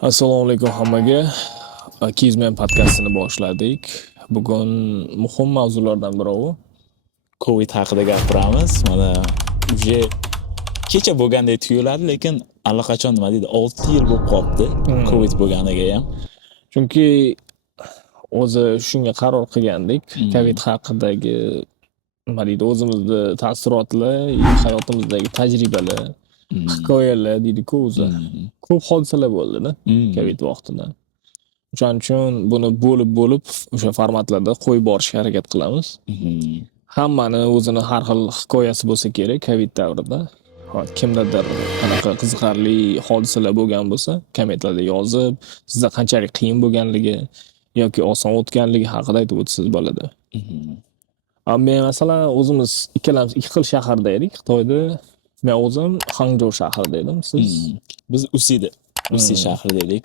Assalomu alaykum hammaga. Kizmen podkastini boshladik. Bugun muhim mavzulardan biri u. Covid haqida gapiramiz. Mana uje kecha bo'lgandek tuyuladi, lekin allaqachon nima deydi, 6 yil bo'lib qolibdi Covid bo'lganiga ham. Chunki o'zi shunga qaror qilgandik. Covid haqidagi nima deydi, o'zimizni taassurotlar, hayotimizdagi tajribalar, hikoyalar deydi-ku o'zi. Ko'p hodisalar bo'ldi-da Covid vaqtida. O'shaning uchun buni bo'lib o'sha formatlarda qo'yib borishga harakat qilamiz. Hammani o'zini har xil hikoyasi bo'lsa kerak Covid davrida. Kimdadir qanaqa qiziqarli hodisalar bo'lgan bo'lsa, kommentlarda yozib, sizda qanchalik qiyin bo'lganligi yoki oson o'tganligi haqida aytib o'tsangiz bo'ladi. Men masalan o'zimiz ikkalamiz ikki xil shaharda edik. Xitoyda men o'zim Hangzhou shahrida edim. Siz Biz Usi shahrida edik.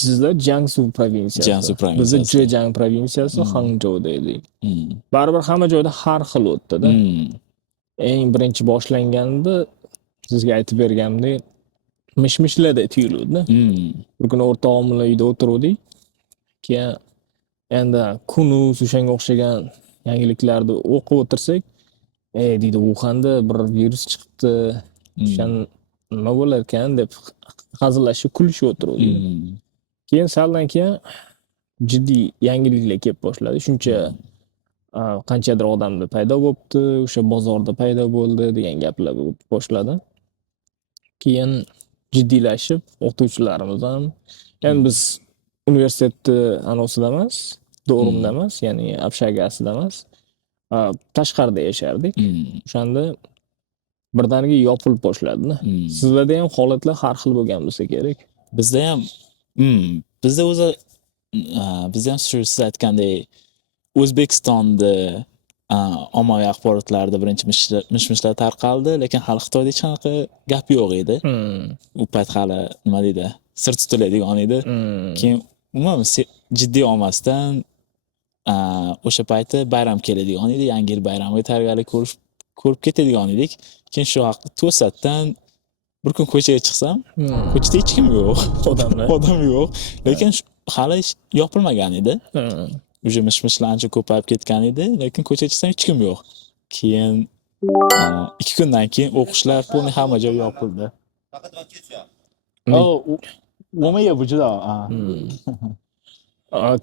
Sizlar Jiangsu provinsiyasi. Jiangsu provinsiyasi. Biz Zhejiang provinsiyasi Hangzhouda edik. Baribir hamma joyda har xil o'tdi-da. Eng birinchi boshlanganda sizga aytib berganimdek mish-mishlarda tuyuldi. Bir kuni o'rtog'im bilan uyda o'tirdik. Keyin endi kunuz o'shanga o'xshagan yangiliklarni o'qib o'tirsak, deydi Wuhanda bir virus chiqibdi. O'shan nima bo'lar ekan deb hazillashib kulishib o'tirdik. Keyin saldan keyin jiddiy yangiliklar kelib boshladi. Shuncha qanchadir odamda paydo bo'libdi, o'sha bozorda paydo bo'ldi degan gaplar boshladi. Keyin jiddiylashib o'qituvchilarimiz ham, ya'ni biz universitetni anosida emas, dorumda emas, ya'ni общаgasida emas, tashqarida yashardik. O'shanda birdaniga yopilib boshladi. Sizlarda ham holatlar har xil bo'lgan bo'lsa kerak. Bizda ham shu siz aytgandek O'zbekistonda ommaviy axborotlarda birinchi mish-mishlar tarqaldi, lekin hali Xitoyda hech qanaqa gap yo'q edi. U payt hali nima deydi, sir tutiladigan edi. Keyin umuman jiddiy olmasdan o'sha payti bayram keladigan edi, Yangi yil bayramiga tayyorgarlik ko'rib ketadigan edik. Keyin shu to'satdan bir kun ko'chaga chiqsam, ko'chada hech kim yo'q, odam yo'q. Lekin hali yopilmagan edi. Uje mish-mishlar ancha ko'payib ketgan edi, lekin ko'chaga chiqsam hech kim yo'q. Keyin 2 kundan keyin o'qishlar полный hamma joy yopildi.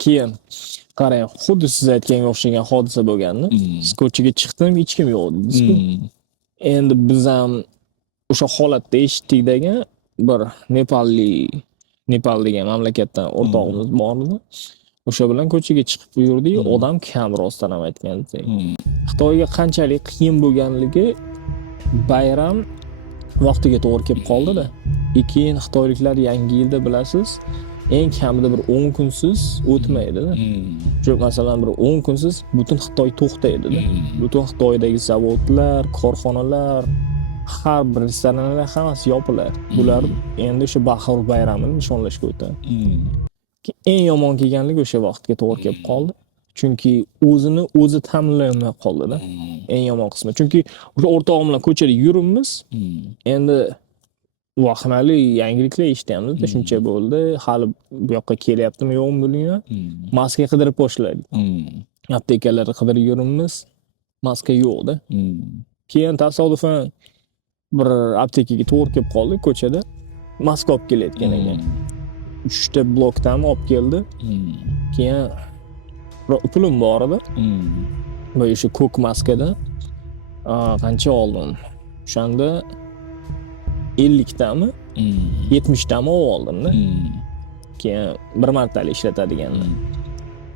Keyin qarang, xuddi siz aytganga o'xshagan hodisa bo'lgandi. Siz ko'chaga chiqdim, hech kim yo'q dedingiz-ku. Endi biz ham o'sha holatda eshitdik-dagi bir Nepal degan mamlakatdan o'rtog'imiz bor edi. O'sha bilan ko'chaga chiqib yurdik, odam kam rostdan ham aytganda. Xitoyga qanchalik qiyin bo'lganligi bayram vaqtiga to'g'ri kelib qoldi-da. Keyin xitoyliklar Yangi yilda bilasiz, eng kamida bir 10 kunsiz o'tmaydi-da. Chunki masalan bir 10 kunsiz butun Xitoy to'xtaydi-da. Butun Xitoydagi zavodlar, korxonalar, har bir restoranlar hammasi yopiladi. Bular endi o'sha Bahor bayramini nishonlashga o'tadi. Eng yomon kelganligi o'sha vaqtga to'g'ri kelib qoldi. Chunki o'zi ta'minlamay qoldi-da. Eng yomon qismi. Chunki o'sha o'rtog'im bilan ko'chada yuribmiz. Endi vahimali yangiliklar eshityapmiz. Shuncha bo'ldi. Hali bu yoqqa kelyaptimi yo'qmi bilmayman. Maska qidirib boshladik. Aptekalarni qidirib yuribmiz. Maska yo'qda. Keyin tasodifan bir aptekaga to'g'ri kelib qoldik ko'chada. Maska olib kelayotgan ekan. 3 ta blokdan olib keldi. Keyin pulim bor edi. Va o'sha ko'k maskada qancha oldim? O'shanda 50 tami, 70 tami oldim-da. Keyin bir martalik ishlatadiganman.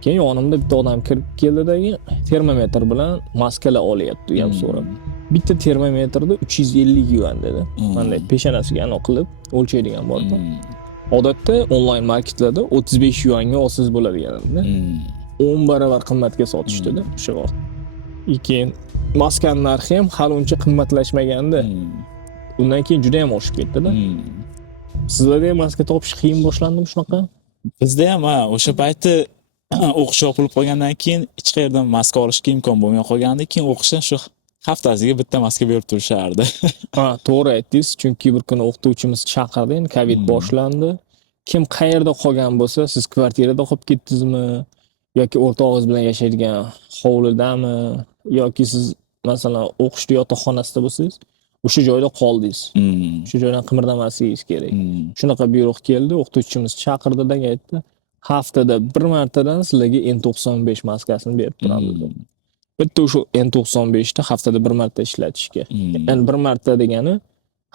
Keyin yonimda bitta odam kirib keldi-dagi termometr bilan maskalar olyapti ham so'rab. Bitta termometrda 350 yuan dedi. Qanday peshonasiga aniq qilib o'lchaydigan bor-ku. Odatda onlayn marketlarda 35 yuanga olsangiz bo'ladigan-da. 10 baravar qimmatga sotishdi-da o'sha vaqt. Keyin maskaning narxi ham hali uncha qimmatlashmaganda. Undan keyin juda ham oshib ketdi-da. Sizlarda ham maska topish qiyin boshlandimi shunaqa? Bizda ham o'sha payti o'qish yopilib qolgandan keyin hech qayerdan maska olishga imkon bo'lmay qolgandi. Keyin o'qishdan shu haftasiga bitta maska berib turishardi. Ha, to'g'ri aytdingiz, chunki bir kuni o'qituvchimiz chaqirdi, endi Covid boshlandi. Kim qayerda qolgan bo'lsa, siz kvartirada qolib ketdingizmi yoki o'rtog'ingiz bilan yashaydigan hovlidami yoki siz masalan o'qishni yotoqxonasida bo'lsangiz, o'sha joyda qoldingiz. Shu joydan qimirdamasligingiz kerak. Shunaqa buyruq keldi, o'qituvchimiz chaqirdi-da aytdi, haftada bir martadan sizlarga N95 maskasini berib turamiz. Bitta o'sha N95 ni haftada bir marta ishlatishga. Ya'ni bir marta degani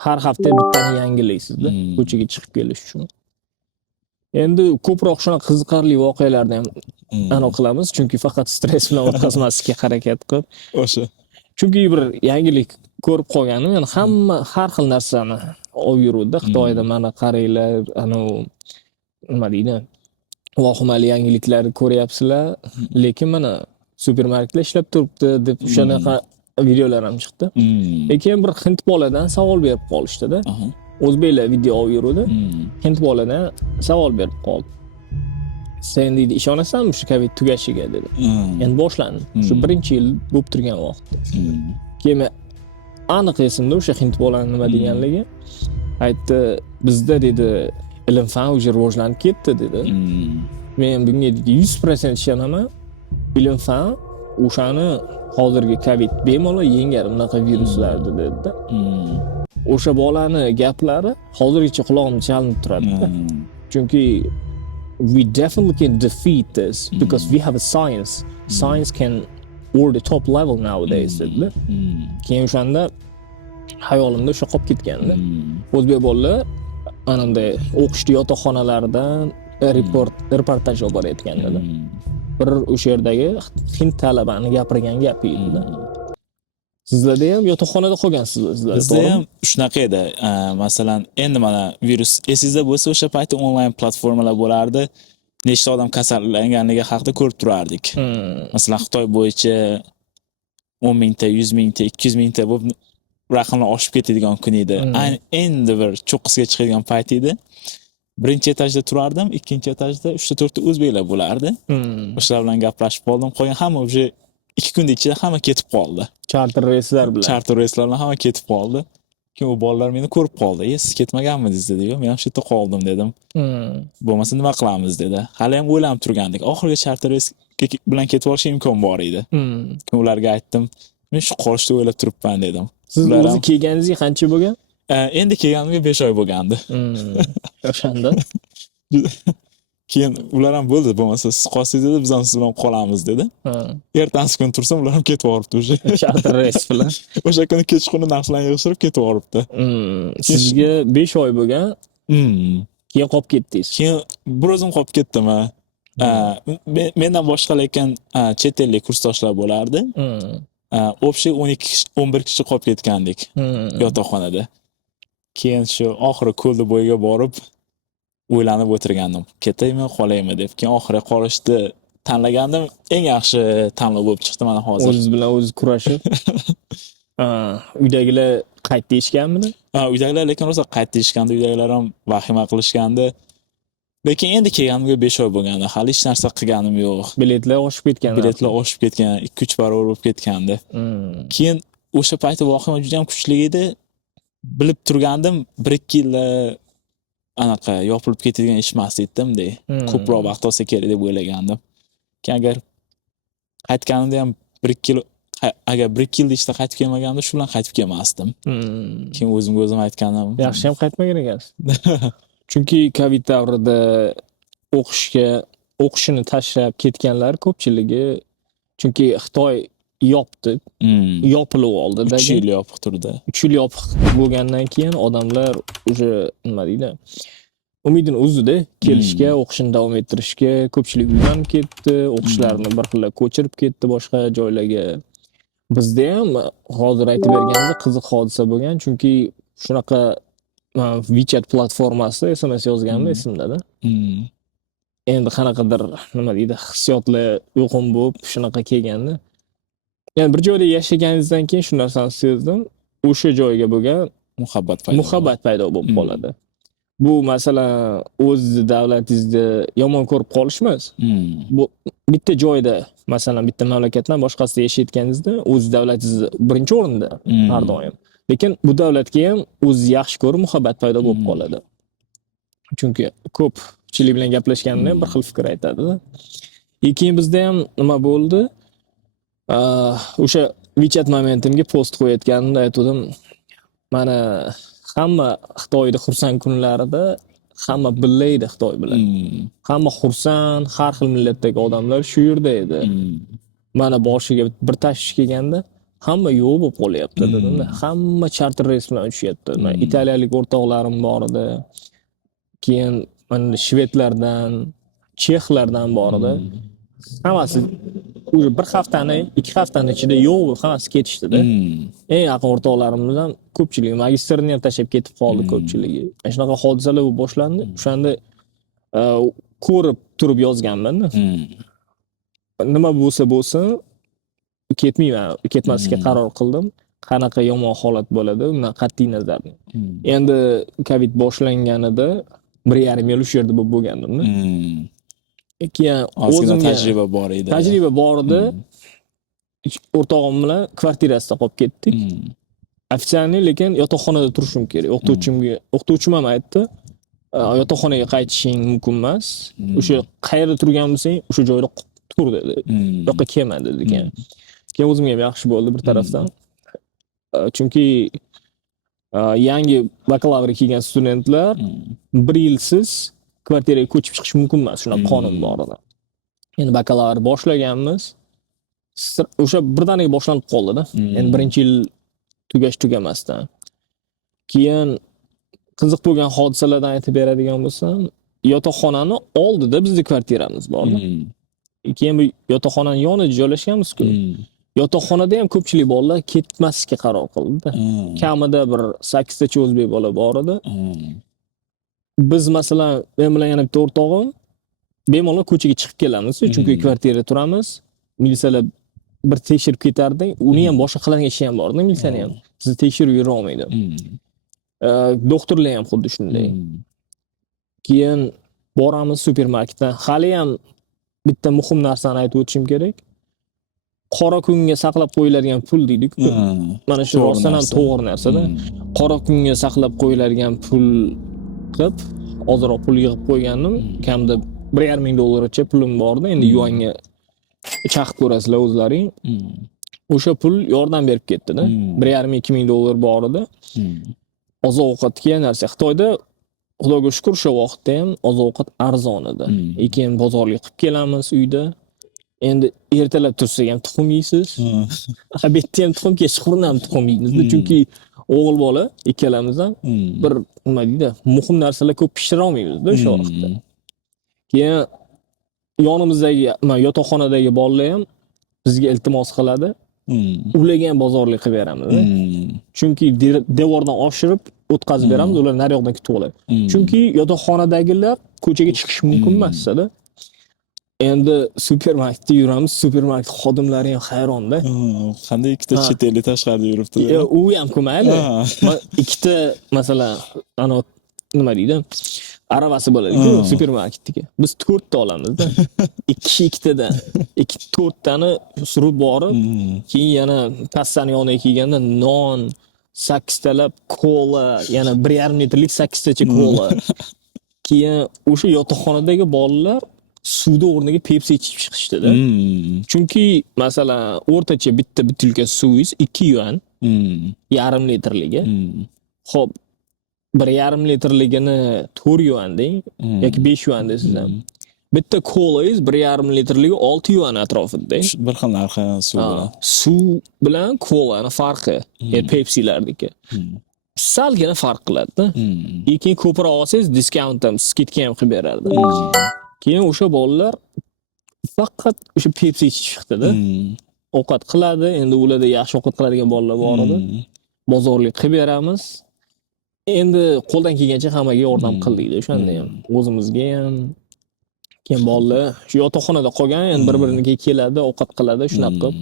har hafta bittani yangilaysizda ko'chaga chiqib kelish uchun. Endi ko'proq shunaqa qiziqarli voqealarni ham aniq qilamiz, chunki faqat stress bilan o'tkazmaslikka harakat qilib. O'sha. Chunki bir yangilik ko'rib qolganim, ya'ni hamma har xil narsani olib yuruvdi. Xitoyda mana qaranglar, nima deydi? Vahimali yangiliklarni ko'ryapsizlar, lekin mana supermarketlar ishlab turibdi deb shunaqa videolar ham chiqdi. Lekin bir hind boladan savol berib qolishdi-da. O'zbeklar video olib yuruvdi. Hind boladan savol berib qoldi. Sen deydi, ishonasanmi shu Covid tugashiga dedi. Endi boshlandi. Shu birinchi yil bo'lib turgan vaqtda. Keyin aniq esimda o'sha hind bolaning nima deganligi. Aytdi, bizda dedi ilm fan уже rivojlanib ketdi dedi. Men bunga 100% ishonaman. Ilm fan o'shani hozirgi Covid bemalol yengadi bunaqa viruslarni dedi. O'sha bolani gaplari hozirgacha qulog'imga chalinib turadi. Chunki we definitely can defeat this because we have a science. Science can or the top level nowadays dedi. Keyin o'shanda hayolimda o'sha qolib ketgandi. O'zbek bolalar ananday o'qishni yotoqxonalaridan reportaj olib borayotganlar. Bir o'sha yerdagi hind talabani gapirgan gapi edi. Sizlarda ham yotoqxonada qolgansizlar sizlar? Bizda ham shunaqa edi. Masalan, endi mana virus esingizda bo'lsa, o'sha paytda onlayn platformalar bo'lardi. Nechta odam kasallanganligi haqida ko'rib turardik. Masalan, Xitoy bo'yicha 10 mingta, 100 mingta, 200 mingta bo'lib raqamlar oshib ketadigan kun edi. Endi bir cho'qqisiga chiqadigan payt edi. Birinchi etajda turardim, ikkinchi etajda 3-4 ta o'zbeklar bo'lardi. O'shalar bilan gaplashib qoldim. Qolgan hamma o'sha 2 kun ichida hamma ketib qoldi. Charter reyslar bilan. Charter reyslar bilan hamma ketib qoldi. Keyin u bolalar meni ko'rib qoldi. Siz ketmaganmidingiz dedi. Yo'q, men ham shu yerda qoldim dedim. Bo'lmasa nima qilamiz dedi. Hali ham o'ylanib turgandik. Oxirgi charter reys bilan ketib olish imkon bor edi. Keyin ularga aytdim, men shu qolishni o'ylab turibman dedim. Siz o'zi kelganingizga qancha bo'lgan? Endi kelganimga 5 oy bo'lgandi. O'shanda. Keyin ular ham bo'ldi, bo'lmasa siz qolsangiz dedi, biz ham siz bilan qolamiz dedi. Ertangi kun tursam, ular ham ketib boribdi o'sha. Charter reys bilan. O'sha kuni kechqurun narsalarni yig'ishtirib ketib boribdi. Sizga 5 oy bo'lgan. Keyin qolib ketdingiz. Keyin bir o'zim qolib ketdim. Mendan boshqa lekin chet ellik kursdoshlar bo'lardi. Общий 11 kishi qolib ketgandik yotoqxonada. Keyin shu oxiri ko'lda bo'yiga borib o'ylanib o'tirgandim. Ketaymi, qolaymi deb. Keyin oxiri qolishni tanlagandim. Eng yaxshi tanlov bo'lib chiqdi mana hozir. O'zingiz bilan o'zingiz kurashib. Uydagilar qaytdi deyishganmidi? Uydagilar lekin rosa qaytdi deyishgandi. Uydagilar ham vahima qilishgandi. Lekin endi kelganimga 5 oy bo'lgandi. Hali hech narsa qilganim yo'q. Biletlar oshib ketgan. Biletlar oshib ketgan, 2-3 barobar bo'lib ketgandi. Keyin o'sha paytda vahima juda ham kuchli edi. Bilib turgandim, 1-2 yilda anaqa yopilib ketadigan ish emas edimda. Ko'proq vaqt olsa kerak deb o'ylagandim. Keyin agar qaytganimda ham 1-2 yil agar 1-2 yil ichida qaytib kelmaganimda shu bilan qaytib kelmasdim. Keyin o'zimga o'zim aytganim. Yaxshi ham qaytmagan ekansiz. Chunki Covid davrida o'qishini tashlab ketganlar ko'pchiligi, chunki Xitoy yopdi, yopilib oldi. 3 yil yopiq turdi. 3 yil yopiq bo'lgandan keyin odamlar o'sha nima deydi, umidini uzdi kelishga, o'qishini davom ettirishga. Ko'pchilik uylanib ketdi, o'qishlarini bir xil ko'chirib ketdi boshqa joylarga. Bizda ham hozir aytib berganingiz qiziq hodisa bo'lgan, chunki shunaqa WeChat platformasida SMS yozganimda esimda-da. Endi qanaqadir nima deydi, hissiyotlar uyg'un bo'lib shunaqa kelgandi. Yani bir joyda yashaganingizdan keyin shu narsani sezdim. O'sha joyga bo'lgan muhabbat paydo bo'lib qoladi. Bu masalan o'z davlatingizni yomon ko'rib qolish emas. Bu bitta joyda, masalan bitta mamlakatdan boshqasida yashayotganingizda o'z davlatingiz birinchi o'rinda har doim. Lekin bu davlatga ham o'zingizni yaxshi ko'rib muhabbat paydo bo'lib qoladi. Chunki ko'pchilik bilan gaplashganda ham bir xil fikr aytadi. Keyin bizda ham nima bo'ldi? O'sha WeChat momentimga post qo'yayotganimda aytdim, mana hamma Xitoyda xursand kunlarida hamma billaydi Xitoy bilan. Hamma xursand, har xil millatdagi odamlar shu yerda edi. Mana boshiga bir tashvish kelganda hamma yo'q bo'lib qolyapti dedim. Hamma charter reys bilan uchyapti. Italiyalik o'rtoqlarim bor edi. Keyin mana shvedlardan, chexlardan bor edi. Hammasi o'sha bir haftani, 2 haftani ichida yo'q bo'lib hammasi ketishdi-da. Eng yaqin o'rtoqlarimiz ham ko'pchiligi magistrni ham tashlab ketib qoldi ko'pchiligi. Mana shunaqa hodisalar bo'lib boshlandi. O'shanda ko'rib turib yozganman-da. Nima bo'lsa bo'lsin, ketmayman, ketmaslikka qaror qildim. Qanaqa yomon holat bo'ladi, undan qat'iy nazar. Endi Covid boshlanganida 1,5 yil o'sha yerda bo'lgandim-da. Keyin o'zimga tajriba bor edi. Tajriba bor edi. O'rtog'im bilan kvartirasida qolib ketdik. Ofitsialniy, lekin yotoqxonada turishim kerak. O'qituvchim ham aytdi, yotoqxonaga qaytishing mumkin emas. O'sha qayerda turgan bo'lsang, o'sha joyda tur dedi. Yoqqa kelma dedi keyin. Keyin o'zimga ham yaxshi bo'ldi bir tarafdan. Chunki yangi bakalavr kelgan studentlar 1 yilsiz kvartiraga ko'chib chiqish mumkin emas, shunaqa qonun bor edi. Endi bakalavr boshlaganmiz. O'sha birdaniga boshlanib qoldi-da. Endi birinchi yil tugamasdan. Keyin qiziq bo'lgan hodisalardan aytib beradigan bo'lsam, yotoqxonani oldida bizning kvartiramiz bor. Keyin bu yotoqxonaning yonida joylashganmiz-ku. Yotoqxonada ham ko'pchilik bolalar ketmaslikka qaror qildi. Kamida bir 8 tacha o'zbek bola bor edi. Biz masalan, men bilan yana bitta o'rtog'im bemalol ko'chaga chiqib kelamiz, chunki kvartirada turamiz. Militsiyalar bir tekshirib ketardi. Uni ham boshqa qiladigan ishi ham bor-da, militsiyani ham. Sizni tekshirib yura olmaydi. Doktorlar ham xuddi shunday. Keyin boramiz supermarketdan. Hali ham bitta muhim narsani aytib o'tishim kerak. Qora kunga saqlab qo'yiladigan pul deydi-ku. Mana shu rostdan ham to'g'ri narsa-da. Qora kunga saqlab qo'yiladigan pul qilib, ozroq pul yig'ib qo'ygandim. Kamida $1,500 pulim bor-da. Endi yuanga chaqib ko'rasizlar o'zlaring. O'sha pul yordam berib ketdi-da. $1,500-2,000 bor edi. Oziq-ovqatga narsa. Xitoyda Xudoga shukr, shu vaqtda ham oziq-ovqat arzon edi. Keyin bozorga qilib kelamiz uyda. Endi ertalab tursak ham tuxum yeysiz. Obedda ham tuxum, kechqurun ham tuxum yeymiz. Chunki o'g'il bola ikkalamiz ham bir nima deydi, muhim narsalar ko'p pishira olmaymiz-da o'sha vaqtda. Keyin yonimizdagi, yotoqxonadagi bolalar ham bizga iltimos qiladi. Ularga ham bozorlik qilib beramiz. Chunki devordan oshirib o'tkazib beramiz, ular nariyoqdan kutib oladi. Chunki yotoqxonadagilar ko'chaga chiqish mumkin emas-da. Endi supermarketda yuramiz, supermarket xodimlari ham hayronda. Qanday ikkita chet ellik tashqarida yuribdi? U ham ko'maydi. Ikkita masalan, nima deydi? Aravasi bo'ladi-ku supermarketga. Biz 4 ta olamizda. 2-2tadan. 4 tani surib borib, keyin yana kassani yoniga kelganda non, 8 talab kola, yana 1,5 litrlik 8 tacha kola. Keyin o'sha yotoqxonadagi bolalar suvda o'rniga Pepsi ichib chiqishdi-da. Chunki masalan, o'rtacha bitta butilka suvingiz 2 yuan, yarim litrligi. Xo'p, 1,5 litrligini 4 yuan deng yoki 5 yuan desiz ham. Bitta kolangiz 1,5 litrligi 6 yuan atrofida. Bir xil narxi suv bilan. Suv bilan kolani farqi, Pepsi'lardagi. Salgina farq qiladi-da. Keyin ko'proq olsangiz diskount ham, skidka ham qilib berardi. Keyin o'sha bolalar faqat o'sha Pepsi ichib chiqdi-da. Ovqat qiladi, endi ularda yaxshi ovqat qiladigan bolalar bor edi. Bozorlik qilib beramiz. Endi qo'ldan kelgancha hammaga yordam qildik o'shanda ham. O'zimizga ham. Keyin bolalar shu yotoqxonada qolgan, endi bir-biriniga keladi, ovqat qiladi, shunaqa qilib.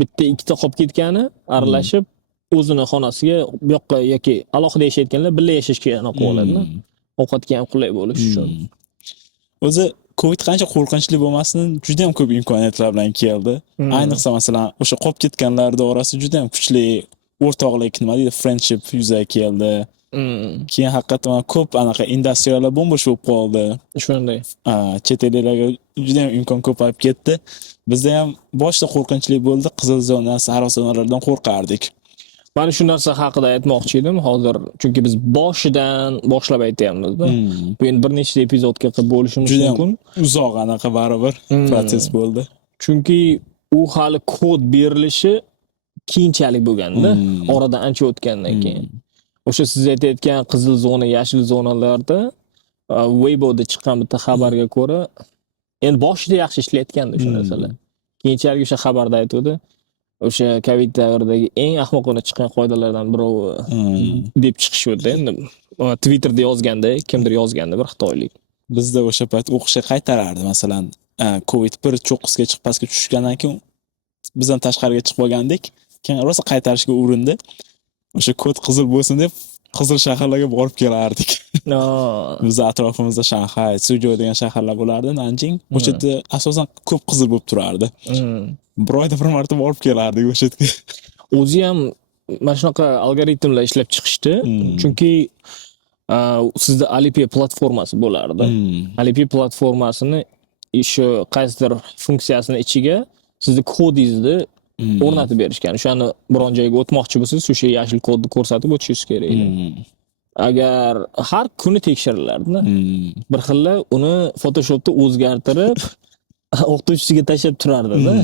Bitta ikkita qolib ketgani aralashib o'zini xonasiga bu yoqqa yoki alohida yashayotganlar birga yashashga qilib oladi. ovqatga ham qulay bo'lishi uchun. O'zi Covid qancha qo'rqinchli bo'lmasin, juda ham ko'p imkoniyatlar bilan keldi. Ayniqsa masalan, o'sha qolib ketganlar orasi juda ham kuchli o'rtoqlik, nima deydi, friendship yuzaga keldi. Keyin haqiqatan ko'p anaqa industriyalar bo'sh bo'lib qoldi. Shunday. Chet ellarga juda ham imkon ko'payib ketdi. Bizda ham boshida qo'rqinchli bo'ldi, qizil zona, sariq zonalardan qo'rqardik. Mana shu narsa haqida aytmoqchi edim hozir, chunki biz boshidan boshlab aytyapmiz-da. Bu endi bir nechta epizodga qilib bo'lishimiz mumkin. Uzoq anaqa baribir proses bo'ldi. Chunki u hali kod berilishi keyinchalik bo'lganda, oradan ancha o'tgandan keyin. O'sha siz aytayotgan qizil zona, yashil zonalarda Weibo'da chiqqan bitta xabarga ko'ra, endi boshida yaxshi ishlayotgandi o'sha narsalar. Keyinchalik o'sha xabarda aytdi, o'sha Covid davridagi eng ahmoqona chiqqan qoidalardan biri deb chiqishdi endi. Twitterda yozganda, kimdir yozganda bir xitoylik. Bizda o'sha payt o'qishga qaytarardi, masalan, Covid bir cho'qqisiga chiqib pastga tushgandan keyin bizdan tashqariga chiqib olgandik, keyin rosa qaytarishga urindi. O'sha kod qizil bo'lsin deb qizil shaharlarga borib kelardik. Biz atrofimizda Shanxay, Suzhou degan shaharlar bo'lardi, Nanjing. O'sha yerda asosan ko'p qizil bo'lib turardi. Bir oyda bir marta borib kelardik o'sha yerga. O'zi ham mana shunaqa algoritmlar ishlab chiqishdi. Chunki sizda Alipay platformasi bo'lardi. Alipay platformasini shu qaysidir funksiyasini ichiga sizning kodingizni o'rnatib berishgan. O'shani biron joyga o'tmoqchi bo'lsangiz, o'sha yashil kodni ko'rsatib o'tishingiz kerak edi. Agar har kuni tekshirilardi. Bir xilla uni Photoshopda o'zgartirib o'qituvchisiga tashlab turardi-da.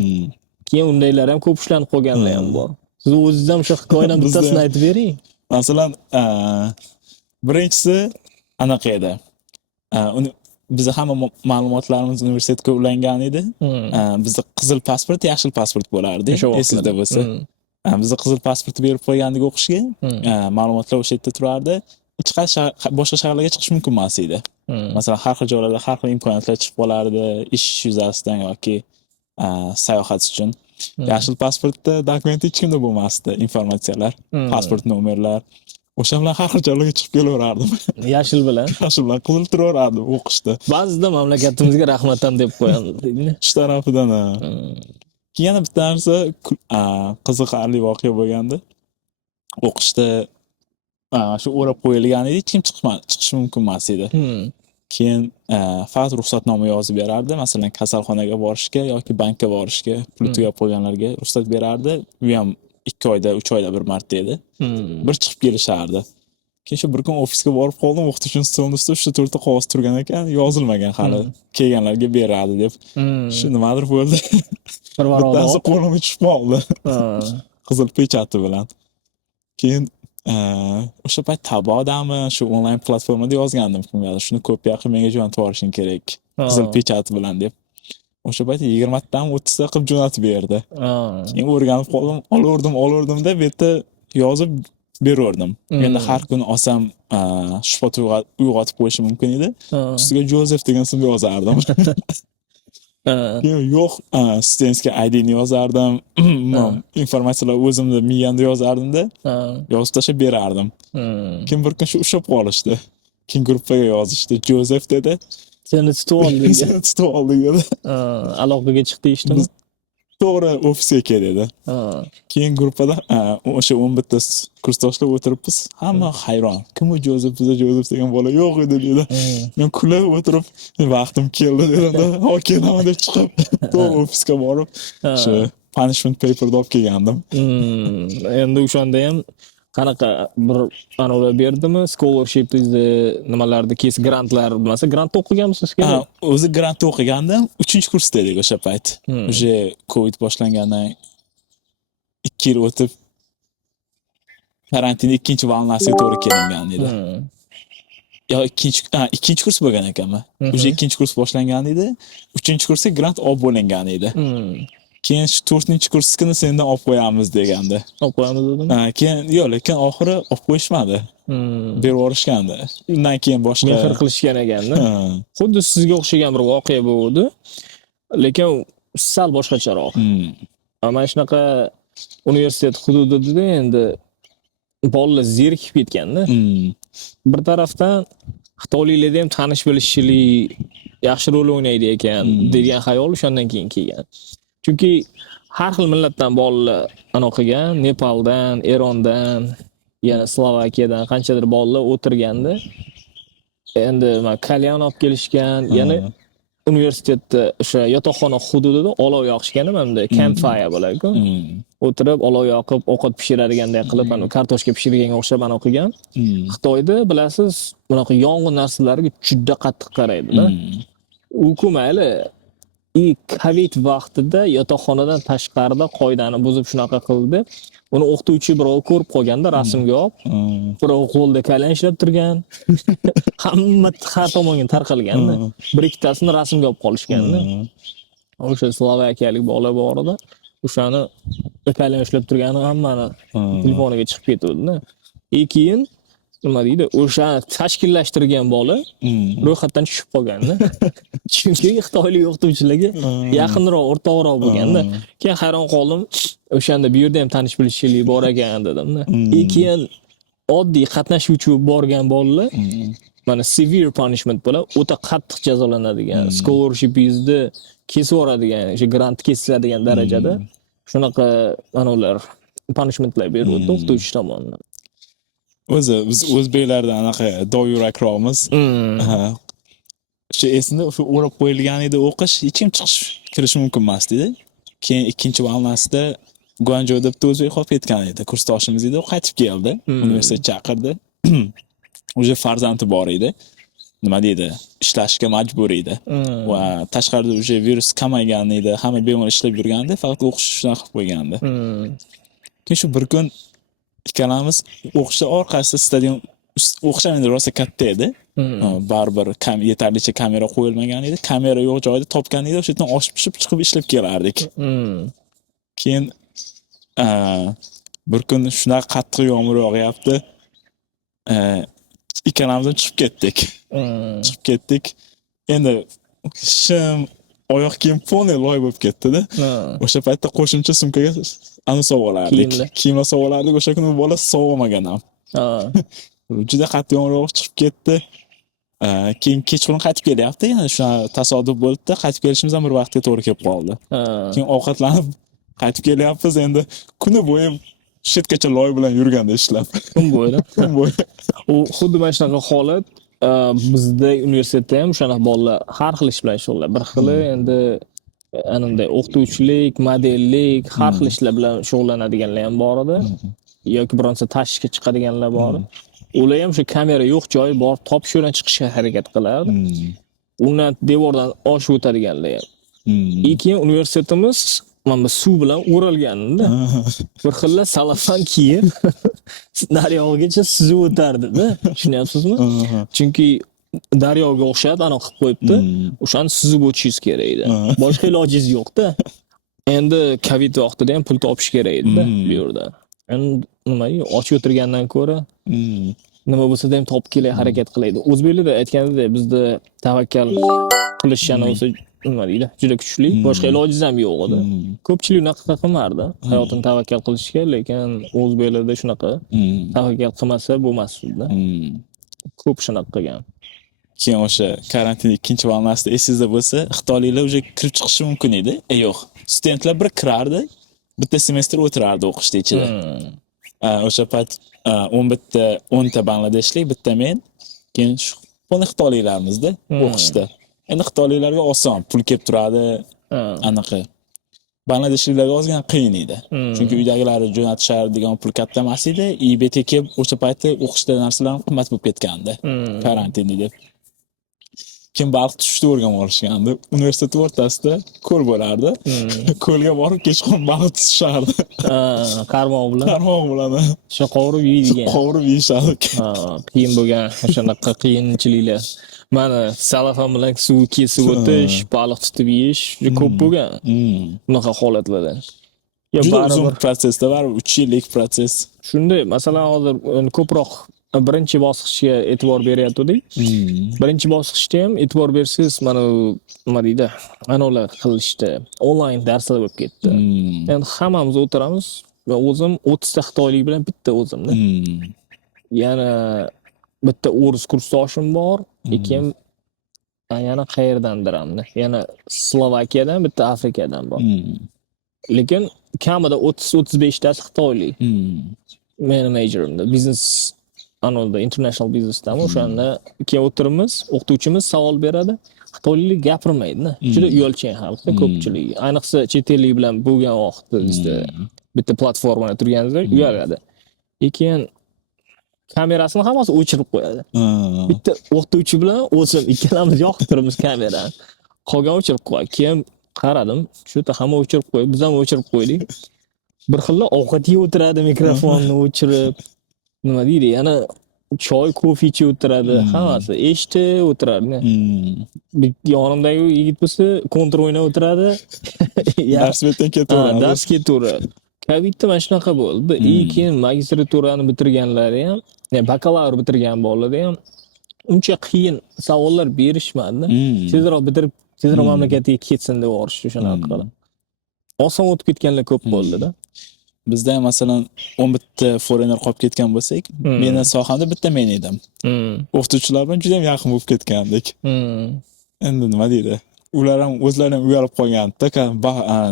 Keyin undaylar ham ko'p ushlanib qolganlar ham bor. Siz o'zingiz ham shu hikoyadan bittasini aytib bering. Masalan, birinchisi anaqa edi. Bizda hamma ma'lumotlarimiz universitetga ulangan edi. Bizda qizil pasport, yashil pasport bo'lardi. Esingizda bo'lsa. Bizda qizil pasportni berib qo'ygandik o'qishga. Ma'lumotlar o'sha yerda turardi. Boshqa shaharlarga chiqish mumkin emas edi. Masalan, har xil joylarda har xil imkoniyatlar chiqib qolardi, ish yuzasidan yoki sayohat uchun. Yashil pasportda dokument hech kimda bo'lmasdi, informatsiyalar, pasport nomerlar. O'sha bilan har xil joylarga chiqib kelaverardim. Yashil bilan. Yashil bilan qizil turaverardim o'qishda. Ba'zida mamlakatimizga rahmatdan deb qo'yamiz. Shu tarafidan. Keyin yana bitta narsa qiziqarli voqea bo'lgandi. O'qishda shu o'rab qo'yilgan edi, hech kim chiqish mumkin emas edi. Keyin faqat ruxsatnoma yozib berardi, masalan, kasalxonaga borishga yoki bankka borishga, pul tugab qo'yganlarga ruxsat berardi. Bu ham 2 oyda, 3 oyda bir marta edi. Bir chiqib kelishardi. Keyin shu bir kun ofisga borib qoldim, o'qituvchining stolida 3-4 ta qog'oz turgan ekan, yozilmagan hali kelganlarga beradi deb. Shu nimadir bo'ldi. Bittasi qo'limga tushib qoldi. Qizil pechati bilan. Keyin o'sha payt Tabodami, shu onlayn platformada yozgandim kimgadir. Shuni kopiya qilib menga jo'natib yuborishing kerak. Qizil pechati bilan deb. O'sha payt 20 tadan 30 ta qilib jo'natib berdi. Keyin o'rganib qoldim, olaverdim-da, bu yerda yozib beraverdim. Endi har kuni olsam shubha uyg'otib qo'yishi mumkin edi. Ustiga Joseph degan ismni yozardim. Yo'q, studentskiy ID-ni yozardim. Informatsiyalar o'zimda miyamda yozardim-da, yozib tashlab berardim. Keyin bir kun shu ushlab qolishdi. Keyin gruppaga yozishdi. Joseph dedi. Seni tutib oldik. Seni tutib oldik dedi. Aloqaga chiqdi ishdimi? To'g'ri, ofisga kel dedi. Keyin gruppada o'sha 11 ta kursdoshlar o'tiribmiz. Hamma hayron. Kim u Joseph? Bizda Joseph degan bola yo'q edi dedi. Men kulib o'tirib, vaqtim keldi dedim-da, "Ho, kelaman" deb chiqib, to'g'ri ofisga borib, shu punishment paperni olib kelgandim. Endi o'shanda ham qanaqa bir anolar berdimi? Scholarship'ingizni nimalarda kes grantlar bo'lmasa, grantda o'qiganmisiz? O'zi grantda o'qigandim. 3-kursda edik o'sha payt. O'sha Covid boshlangandan 2 yil o'tib karantinning 2-valnasiga to'g'ri kelingan edi. Yo, 2-kurs bo'lgan ekanmi? O'sha 2-kurs boshlangan edi. 3-kursga grant olib bo'lingan edi. Keyin 4-kurskini sendan olib qo'yamiz degandi. Olib qo'yamiz dedim. Keyin yo'q, lekin oxiri olib qo'yishmadi. Berib yuborishgandi. Undan keyin boshqa mehr qilishgan ekanda. Xuddi sizga o'xshagan bir voqea bo'ldi, lekin sal boshqacharoq. Mana shunaqa universitet hududida endi bolalar zerikib ketganda. Bir tarafdan xitoyliklarda ham tanish bilishchilik yaxshi rol o'ynaydi ekan degan xayol o'shandan keyin kelgan. Chunki har xil millatdan bolalar o'qigan, Nepaldan, Erondan, yana Slovakiyadan qanchadir bolalar o'tirganda endi mana kalyan olib kelishgan, yana universitetda o'sha yotoqxona hududida olov yoqishgan, mana campfire bo'ladi-ku. O'tirib olov yoqib ovqat pishiradigandek qilib, mana kartoshka pishirganga o'xshab mana o'qigan. Xitoyda bilasiz, bunaqa yong'in narsalarga juda qattiq qaraydi-da. U mayli Covid vaqtida yotoqxonadan tashqarida qoidani buzib shunaqa qildi. Uni o'qituvchi birov ko'rib qolganda rasmga olib, birov qo'lda kalyan ishlab turgan. Hamma har tomonga tarqalganda, bir ikkitasini rasmga olib qolishganda. O'sha slovakiyalik bola bor edi. O'shani kalyan ishlab turgani hammani telefoniga chiqib ketdi-da. Keyin nima deydi, o'sha tashkillashtirgan bola ro'yxatdan tushib qolganda. Chunki xitoylik o'qituvchilarga yaqinroq, o'rtoqroq bo'lganda. Keyin hayron qoldim. O'shanda bu yerda ham tanish bilishchilik bor ekan dedim-da. Keyin oddiy qatnashuvchi borgan bolalar mana severe punishment bo'ladi, o'ta qattiq jazolanadigan, scholarshipingizni kesib yuboradigan, o'sha grant kesiladigan darajada shunaqa ular punishmentlar beradi o'qituvchi tomonidan. O'zi biz o'zbeklarda anaqa doyurakroqmiz. O'sha esimda o'sha o'rab qo'yilgan edi o'qish, hech kim kirish mumkin emas edi. Keyin ikkinchi valnasida Guanzhouda bitta o'zbek qolib ketgan edi. Kursdoshimiz edi, u qaytib keldi, universitet chaqirdi. O'sha farzandi bor edi. Nima deydi? Ishlashga majbur edi. Va tashqarida o'sha virus kamaygan edi, hamma bemalol ishlab yurgandi, faqat o'qish shunaqa qilib qo'ygandi. Keyin shu bir kun ikkalamiz o'qishda orqasida stadion o'qishlar endi rosa katta edi. Baribir yetarlicha kamera qo'yilmagan edi. Kamera yo'q joyda topgan edi, o'sha yerdan oshib chiqib ishlab kelardik. Keyin bir kun shunaqa qattiq yomg'ir yog'yapti. Ikkalamiz chiqib ketdik. Chiqib ketdik. Endi shim oyoq kiyim polniy loy bo'lib ketdi-da. O'sha paytda qo'shimcha sumkaga ani sovg'alardik. Kiyimlar sovg'alardik. O'sha kuni bola sovg'amagan ham. Juda qattiq yomg'ir yog'ib chiqib ketdi. Keyin kechqurun qaytib kelyapti. Yana shuna tasodif bo'ldi. Qaytib kelishimiz ham bir vaqtga to'g'ri kelib qoldi. Keyin ovqatlanib qaytib kelyapmiz. Endi kuni bo'yi shetgacha loy bilan yurganda ishlab. Kun bo'yi. U xuddi mana shunaqa holat bizda universitetda ham shunaqa bolalar har xil ish bilan shug'ullanadi. Bir xili endi anday o'qituvchilik, modellik, har xil ishlar bilan shug'ullanadiganlar ham bor edi. Yoki bironsa tashishga chiqadiganlar bor. Ular ham shu kamera yo'q joyi bor, topib shu yerdan chiqishga harakat qilardi. Undan devordan oshib o'tadiganlar ham. Keyin universitetimiz mana suv bilan o'ralganda bir xilla salafan kiyib daryogacha suzib o'tardi-da. Tushunyapsizmi? Chunki daryoga o'xshab aniq qilib qo'yibdi. O'shani suzib o'tishingiz kerak edi. Boshqa ilojingiz yo'q-da. Endi Covid vaqtida ham pul topish kerak edi-da bu yerda. Endi nima, ochib o'tirgandan ko'ra nima bo'lsa-da ham topib kelay harakat qilaydi. O'zbeklarda aytganidek bizda tavakkal qilishgan o'zi nima deydi, juda kuchli. Boshqa ilojingiz ham yo'q edi. Ko'pchilik unaqa qilmardi, hayotini tavakkal qilishga, lekin o'zbeklarda shunaqa tavakkal qilmasa bo'lmasdi-da. Ko'p shunaqa qilgan. Keyin o'sha karantin ikkinchi valnasida esingizda bo'lsa, xitoyliklar o'sha kirib chiqishi mumkin edi. Yo'q. Studentlar bir kirardi, bitta semestr o'tirardi o'qishda ichida. O'sha payt 10 ta Bangladeshlik, bitta men, keyin shu xitoyliklarmizda o'qishda. Endi xitoyliklarga oson, pul kelib turadi, anaqa. Bangladeshliklarga ozgina qiyin edi. Chunki uydagilari jo'natishadigan pul katta emas edi. IBT kelib o'sha paytda o'qishda narsalar qimmat bo'lib ketgandi. Karantin edi. Kim baliq tutishni o'rganib olishgandi. Universitet o'rtasida ko'l bo'lardi. Ko'lga borib kechqurun baliq tutishardi. Qarmoq bilan. Qarmoq bilan. Shu qovurib yeydigan. Qovurib yeyishadi. Qiyin bo'lgan o'shanaqa qiyinchiliklar. Mana salafan bilan suv kesib o'tish, baliq tutib yeyish juda ko'p bo'lgan. Bunaqa holatlarda. Juda uzun protsesda var, 3 yillik proses. Shunday, masalan, hozir ko'proq birinchi bosqichga e'tibor beryapti-dik. Birinchi bosqichda ham e'tibor bersiz, mana nima deydi, ular qilishdi. Onlayn darslar bo'lib ketdi. Endi hammamiz o'tiramiz va o'zim 30 ta xitoylik bilan bitta o'zimda. Yana bitta o'ris kursdoshim bor, keyin yana qayerdandir hamda. Yana Slovakiyadan, bitta Afrikadan bor. Lekin kamida 30-35 tasi xitoylik. Meni majorimda business anolda international businessdan o'shanda keyin o'tirimiz, o'qituvchimiz savol beradi. Xitoylik gapirmaydi. Juda uyalchan xalqda ko'pchiligi. Ayniqsa chet ellik bilan bo'lgan vaqtda bizda bitta platformada turganimizda uyaladi. Keyin kamerasini hammasi o'chirib qo'yadi. Bitta o'qituvchi bilan o'zim ikkalamiz yoqib turibmiz kamerani. Qolgan o'chirib qo'yadi. Keyin qaradim, shu yerda hamma o'chirib qo'yib, biz ham o'chirib qo'ydik. Bir xilla ovqat yeb o'tiradi, mikrofonni o'chirib, nima deydi, yana choy, kofe ichib o'tiradi, hammasi eshitib o'tiradi. Yonimdagi yigit bo'lsa, kontr o'ynab o'tiradi. Dars betdan ketaveradi. Dars ketaveradi. Covidda mana shunaqa bo'ldi. Keyin magistraturani bitirganlari ham, bakalavr bitirgan bolalar ham uncha qiyin savollar berishmadi. Tezroq bitirib, tezroq mamlakatga ketsin deb yuborishdi shunaqa qilib. Oson o'tib ketganlar ko'p bo'ldi-da. Bizda ham masalan 11 ta foreigner qolib ketgan bo'lsak, meni sohamda bitta men edim. O'qituvchilar bilan juda ham yaqin bo'lib ketgandik. Endi nima deydi? Ular ham o'zlari ham uyalib qolgandi-da,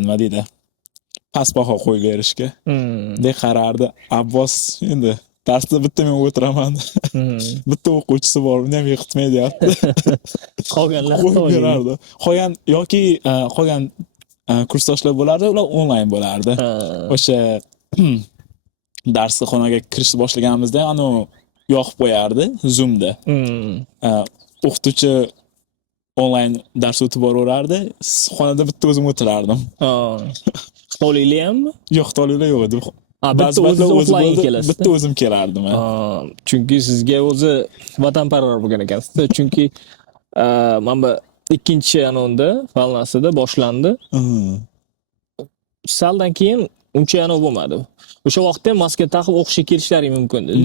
nima deydi? Past baho qo'yib berishga. Deb qarardi. Abbos endi darsda bitta men o'tiraman. Bitta o'quvchisi bor, uni ham yiqitmaydi deyapti. Qolganlar qo'yib berardi. Qolgan yoki qolgan kursdoshlar bo'lardi, ular onlayn bo'lardi. O'sha darsga xonaga kirishni boshlaganimizda anu yoqib qo'yardi Zoomda. O'qituvchi onlayn dars o'tib boraverardi, xonada bitta o'zim o'tirardim. Xitoyliklar hammi? Yo'q, xitoyliklar yo'q edi. Bitta o'zi offlayn kelasiz. Bitta o'zim kelardim. Chunki sizga o'zi vatanparvar bo'lgan ekansiz. Chunki mana ikkinchi anonda falnasida boshlandi. Saldan keyin uncha yana bo'lmadi. O'sha vaqtda maska taqib o'qishga kelishlari mumkin edi.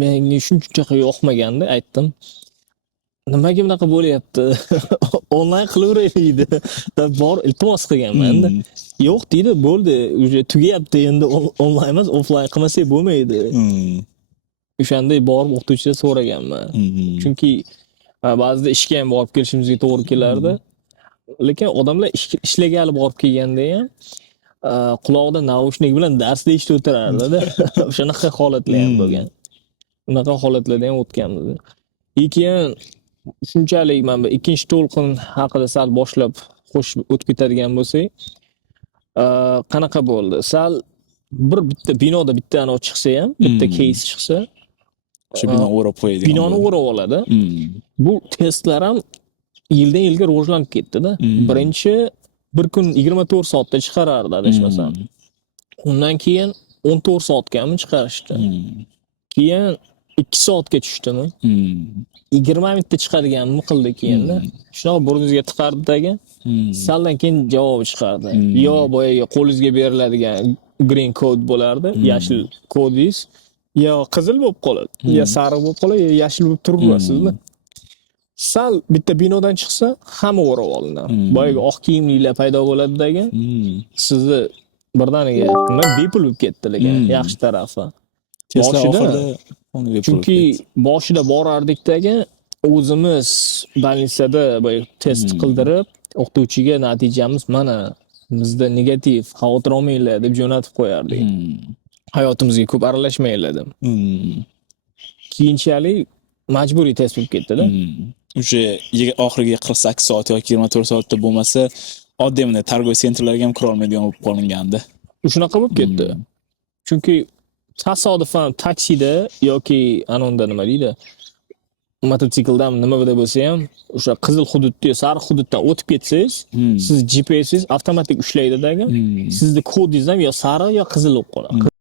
Menga shuncha yoqmagandi, aytdim. Nimaga bunaqa bo'lyapti? Onlayn qilaveraydi. Bor iltimos qilganman-da. Yo'q deydi, bo'ldi, uje tugayapti, endi onlayn emas, offlayn qilmasak bo'lmaydi. O'shanday borib o'qituvchidan so'raganman. Chunki ba'zida ishga ham borib kelishimizga to'g'ri kelardi. Lekin odamlar ishlagali borib kelganda ham quloqda naushnik bilan darsda eshitib o'tirardi-da. O'shanaqa holatlar ham bo'lgan. Unaqa holatlardan ham o'tganmiz. Keyin shunchalik mana ikkinchi to'lqin haqida sal boshlab qo'shib o'tib ketadigan bo'lsak, qanaqa bo'ldi? Sal bitta binoda bitta anov chiqsa ham, bitta case chiqsa, shu bino o'rab qo'yadi. Binoni o'rab oladi. Bu testlar ham yildan yilga rivojlanib ketdi-da. Birinchi bir kun 24 soatda chiqarardi adashmasam. Undan keyin 14 soatgami chiqarishdi. Keyin 2 soatga tushdimi? 20 minutda chiqarganmi qildi keyinda. Shunaqa burningizga tiqardidagi, saldan keyin javobi chiqardi. Yo boyaga qo'lingizga beriladigan green code bo'lardi, yashil kodingiz, yo qizil bo'lib qoladi, yo sariq bo'lib qoladi, yo yashil bo'lib turibsizda. Sal bitta binodan chiqsa, hamma o'rab olinadi. Boyaga oq kiyimlilar paydo bo'ladidagi, sizni birdaniga nima bepul bo'lib ketdi lekin yaxshi tarafi. Chunki boshida borardikdagi o'zimiz больницада test qildirib, o'qituvchiga natijamiz mana, bizda negativ, xavotir olmanglar deb jo'natib qo'yardik. Hayotimizga ko'p aralashmanglar deb. Keyinchalik majburiy test bo'lib ketdi-da. O'sha oxirgi 48 soat yoki 24 soatda bo'lmasa, oddiy mana targoviy sentrlarga ham kira olmaydigan bo'lib qolingandi. Shunaqa bo'lib ketdi. Chunki tasodifan taksida yoki anonda nima deydi? Mototsikldan nimada bo'lsa ham, o'sha qizil hududda, sariq hududdan o'tib ketsangiz, siz GPS'ingiz avtomatik ushlaydi-dagi. Sizning kodingiz ham yo sariq yo qizil bo'lib qoladi.